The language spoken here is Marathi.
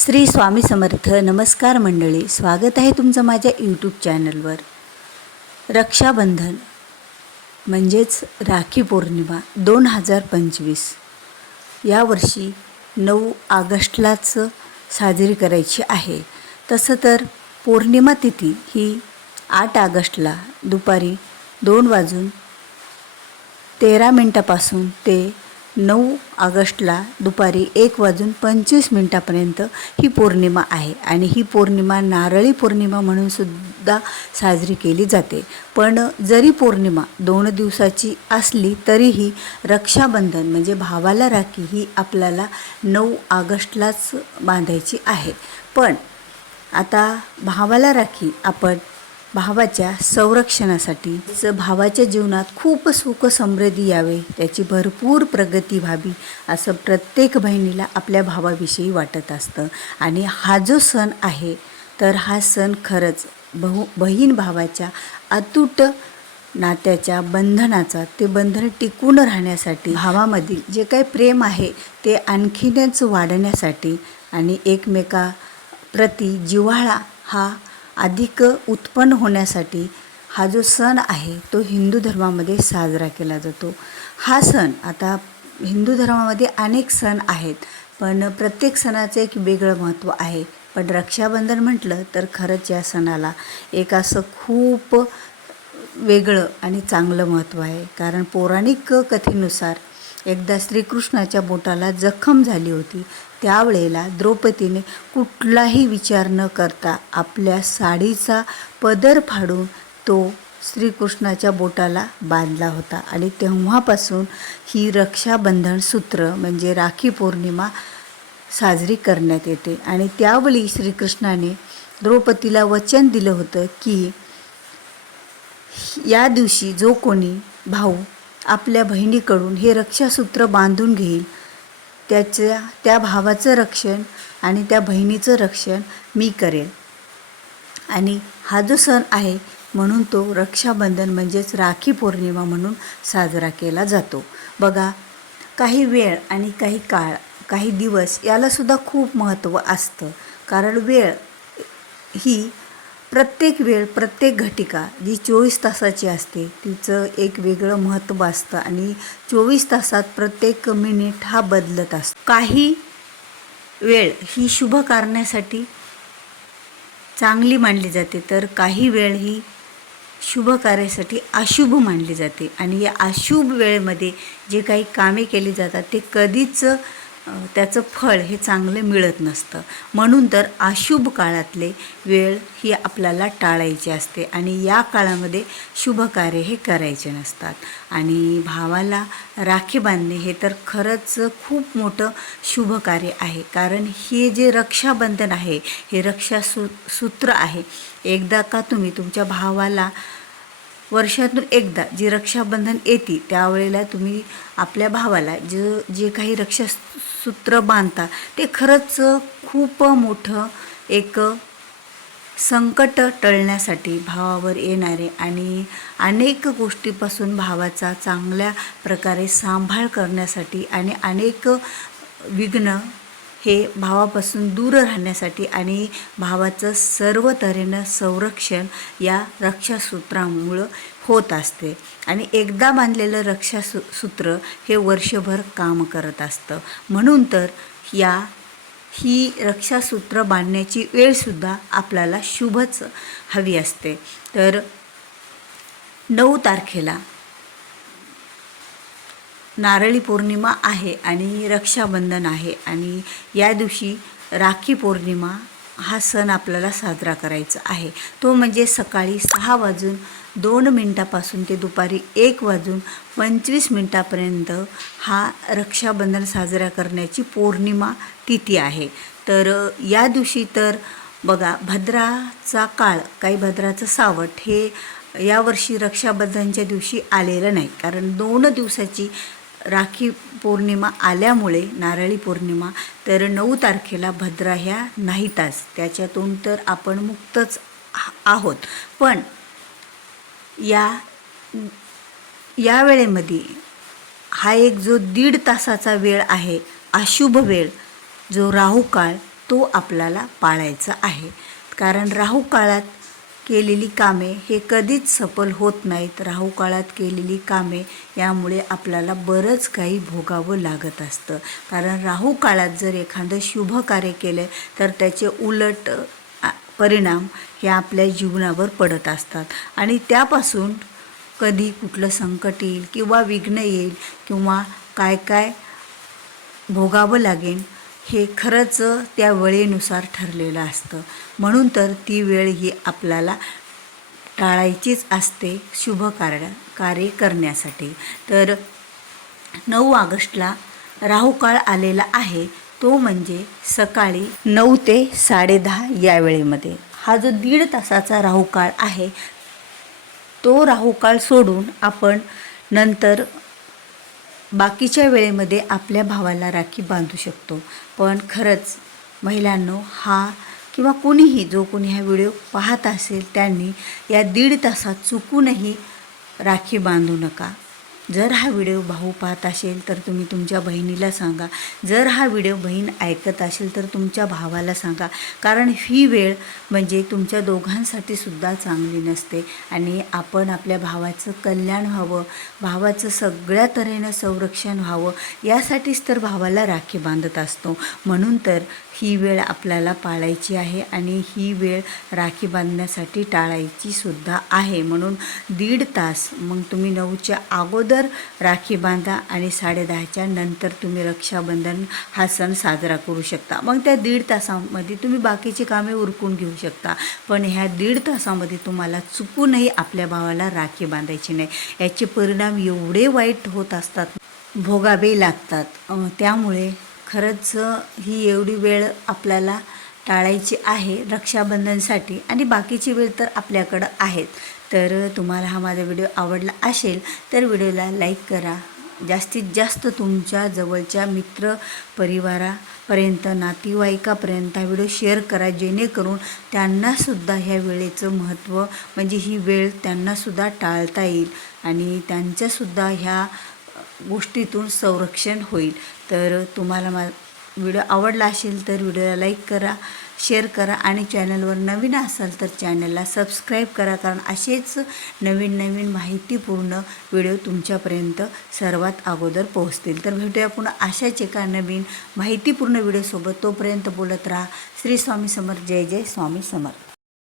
श्री स्वामी समर्थ नमस्कार मंडळी स्वागत आहे तुमचं माझ्या यूट्यूब चॅनलवर रक्षाबंधन म्हणजेच राखी पौर्णिमा दोन हजार पंचवीस. यावर्षी नऊ ऑगस्टलाच साजरी करायची आहे. तसं तर पौर्णिमा तिथी ही आठ ऑगस्टला दुपारी दोन वाजून तेरा मिनटापासून ते नऊ ऑगस्टला दुपारी एक वाजून पंचवीस मिनटापर्यंत ही पौर्णिमा आहे आणि ही पौर्णिमा नारळी पौर्णिमा म्हणून सुद्धा साजरी केली जाते. पण जरी पौर्णिमा दोन दिवसाची असली तरीही रक्षाबंधन म्हणजे भावाला राखी ही आपल्याला नऊ ऑगस्टलाच बांधायची आहे. पण आता भावाला राखी आपण भावाच्या संरक्षणासाठी भावाच्या जीवनात खूप सुख समृद्धी यावे त्याची भरपूर प्रगती व्हावी असं प्रत्येक बहिणीला आपल्या भावाविषयी वाटत असतं. आणि हा जो सण आहे तर हा सण खरंच बहु बहीण भावाच्या अतूट नात्याच्या बंधनाचा ते बंधन टिकून राहण्यासाठी भावामधील जे काही प्रेम आहे ते आणखीनच वाढण्यासाठी आणि एकमेका प्रति जिव्हाळा हा अधिक उत्पन्न होण्यासाठी हा जो सण आहे तो हिंदू धर्मामध्ये साजरा केला जातो. हा सण आता हिंदू धर्मामध्ये अनेक सण आहेत पण प्रत्येक सणाचं एक वेगळं महत्त्व आहे. पण रक्षाबंधन म्हटलं तर खरंच या सणाला एक असं खूप वेगळं आणि चांगलं महत्त्व आहे. कारण पौराणिक कथेनुसार एकदा श्रीकृष्णाच्या बोटाला जखम झाली होती त्यावेळेला द्रौपदीने कुठलाही विचार न करता आपल्या साडीचा पदर फाडून तो श्रीकृष्णाच्या बोटाला बांधला होता. आणि तेव्हापासून ही रक्षाबंधन सूत्र म्हणजे राखी पौर्णिमा साजरी करण्यात येते. आणि त्यावेळी श्रीकृष्णाने द्रौपदीला वचन दिलं होतं की या दिवशी जो कोणी भाऊ आपल्या बहिणीकडून हे रक्षासूत्र बांधून घेईल. त्याच्या त्या भावाचं रक्षण आणि त्या बहिणीचं रक्षण मी करेन आणि हा जो सण आहे म्हणून तो रक्षाबंधन म्हणजेच राखी पौर्णिमा म्हणून साजरा केला जातो. बघा काही वेळ आणि काही काळ काही दिवस यालासुद्धा खूप महत्त्व असतं. कारण वेळ ही प्रत्येक वेळ प्रत्येक घटिका जी चोवीस तासाची असते तिचं एक वेगळं महत्त्व असतं आणि चोवीस तासात प्रत्येक मिनिट हा बदलत असतो. काही वेळ ही शुभ कारणासाठी चांगली मानली जाते तर काही वेळ ही शुभ कार्यासाठी अशुभ मानली जाते. आणि या अशुभ वेळेमध्ये जे काही कामे केली जातात ते कधीच त्याचं फळ हे चांगलं मिळत नसतं. म्हणून तर अशुभ काळातले वेळ ही आपल्याला टाळायची असते आणि या काळामध्ये शुभ कार्य हे करायचे नसतात. आणि भावाला राखी बांधणे हे तर खरंच खूप मोठं शुभ कार्य आहे. कारण हे जे रक्षाबंधन आहे हे रक्षा सू सूत्र आहे. एकदा का तुम्ही तुमच्या भावाला वर्षातून एकदा जी रक्षाबंधन येते त्यावेळेला तुम्ही आपल्या भावाला जे जे काही रक्षासूत्र बांधता ते खरंच खूप मोठं एक संकट टळण्यासाठी भावावर येणारे आणि अनेक गोष्टीपासून भावाचा चांगल्या प्रकारे सांभाळ करण्यासाठी आणि अनेक विघ्न हे भावापासून दूर राहण्यासाठी आणि भावाचं सर्व तऱ्हेनं संरक्षण या रक्षासूत्रामुळं होत असते. आणि एकदा बांधलेलं रक्षासू सूत्र हे वर्षभर काम करत असतं. म्हणून तर या ही रक्षासूत्र बांधण्याची वेळसुद्धा आपल्याला शुभच हवी असते. तर नऊ तारखेला नारळी पौर्णिमा आहे आणि रक्षाबंधन आहे आणि या दिवशी राखी पौर्णिमा हा सण आपल्याला साजरा करायचा आहे. तो म्हणजे सकाळी सहा वाजून दोन मिनटापासून ते दुपारी एक वाजून पंचवीस मिनटापर्यंत हा रक्षाबंधन साजरा करण्याची पौर्णिमा तिथी आहे. तर या दिवशी तर बघा भद्राचा काळ काही भद्राचं सावट हे यावर्षी रक्षाबंधनच्या दिवशी आलेलं नाही. कारण दोन दिवसाची राखी पौर्णिमा आल्यामुळे नारळी पौर्णिमा तर नऊ तारखेला भद्रा ह्या नाहीताच त्याच्यातून तर आपण मुक्तच आहोत. पण या या वेळेमध्ये हा एक जो दीड तासाचा वेळ आहे अशुभ वेळ जो राहू काळ तो आपल्याला पाळायचा आहे. कारण राहू काळात केलेली कामे हे कधीच सफल होत नाहीत. राहू काळात केलेली कामे यामुळे आपल्याला बरंच काही भोगावं लागत असतं. कारण राहू काळात जर एखादं शुभ कार्य केलं तर त्याचे उलट परिणाम हे आपल्या जीवनावर पडत असतात. आणि त्यापासून कधी कुठलं संकट येईल किंवा विघ्न येईल किंवा काय काय भोगावं लागेल हे खरंच त्या वेळेनुसार ठरलेलं असतं. म्हणून तर ती वेळ ही आपल्याला टाळायचीच असते शुभ कार्य कार्य करण्यासाठी. तर नऊ ऑगस्टला राहुकाळ आलेला आहे तो म्हणजे सकाळी नऊ ते साडेदहा या वेळेमध्ये. हा जो दीड तासाचा राहुकाळ आहे तो राहुकाळ सोडून आपण नंतर बाकीच्या वेळेमध्ये आपल्या भावाला राखी बांधू शकतो. पण खरंच महिलांनो हा किंवा कोणीही जो कोणी हा व्हिडिओ पाहत असेल त्यांनी या दीड तासात चुकूनही राखी बांधू नका. जर हा व्हिडिओ भाऊ पाहत असेल तर तुम्ही तुमच्या बहिणीला सांगा. जर हा व्हिडिओ बहीण ऐकत असेल तर तुमच्या भावाला सांगा. कारण ही वेळ म्हणजे तुमच्या दोघांसाठी सुद्धा चांगली नसते. आणि आपण आपल्या भावाचं कल्याण व्हावं भावाचं सगळ्या तऱ्हेनं संरक्षण व्हावं यासाठीच तर भावाला राखी बांधत असतो. म्हणून तर ही वेळ आपल्याला पाळायची आहे आणि ही वेळ राखी बांधण्यासाठी टाळायची सुद्धा आहे. म्हणून दीड तास मग तुम्ही नऊच्या अगोदर राखी बांधा आणि साडेदहाच्या नंतर तुम्ही रक्षाबंधन हा सण साजरा करू शकता. मग त्या दीड तासामध्ये तुम्ही बाकीची कामे उरकून घेऊ शकता. पण ह्या दीड तासामध्ये तुम्हाला चुकूनही आपल्या भावाला राखी बांधायची नाही. याचे परिणाम एवढे वाईट होत असतात भोगावे लागतात. त्यामुळे खरंच ही एवढी वेळ आपल्याला टाळायची आहे रक्षाबंधनसाठी आणि बाकीची वेळ तर आपल्याकडं आहेत. तर तुम्हाला हा माझा व्हिडिओ आवडला असेल तर व्हिडिओला लाईक करा. जास्तीत जास्त तुमच्या जवळच्या मित्र परिवारापर्यंत नातेवाईकापर्यंत हा व्हिडिओ शेअर करा जेणेकरून त्यांनासुद्धा ह्या वेळेचं महत्त्व म्हणजे ही वेळ त्यांनासुद्धा टाळता येईल. आणि त्यांच्यासुद्धा ह्या गोष्टीतून संरक्षण होईल. तर तुम्हाला मा व्हिडिओ आवडला असेल तर व्हिडिओला लाईक करा शेअर करा आणि चॅनलवर नवीन असाल तर चॅनलला सबस्क्राईब करा. कारण असेच नवीन नवीन माहितीपूर्ण व्हिडिओ तुमच्यापर्यंत सर्वात अगोदर पोहोचतील. तर भेटूया पुन्हा अशाच एका नवीन माहितीपूर्ण व्हिडिओसोबत. तोपर्यंत बोलत राहा. श्री स्वामी समर्थ. जय जय स्वामी समर्थ.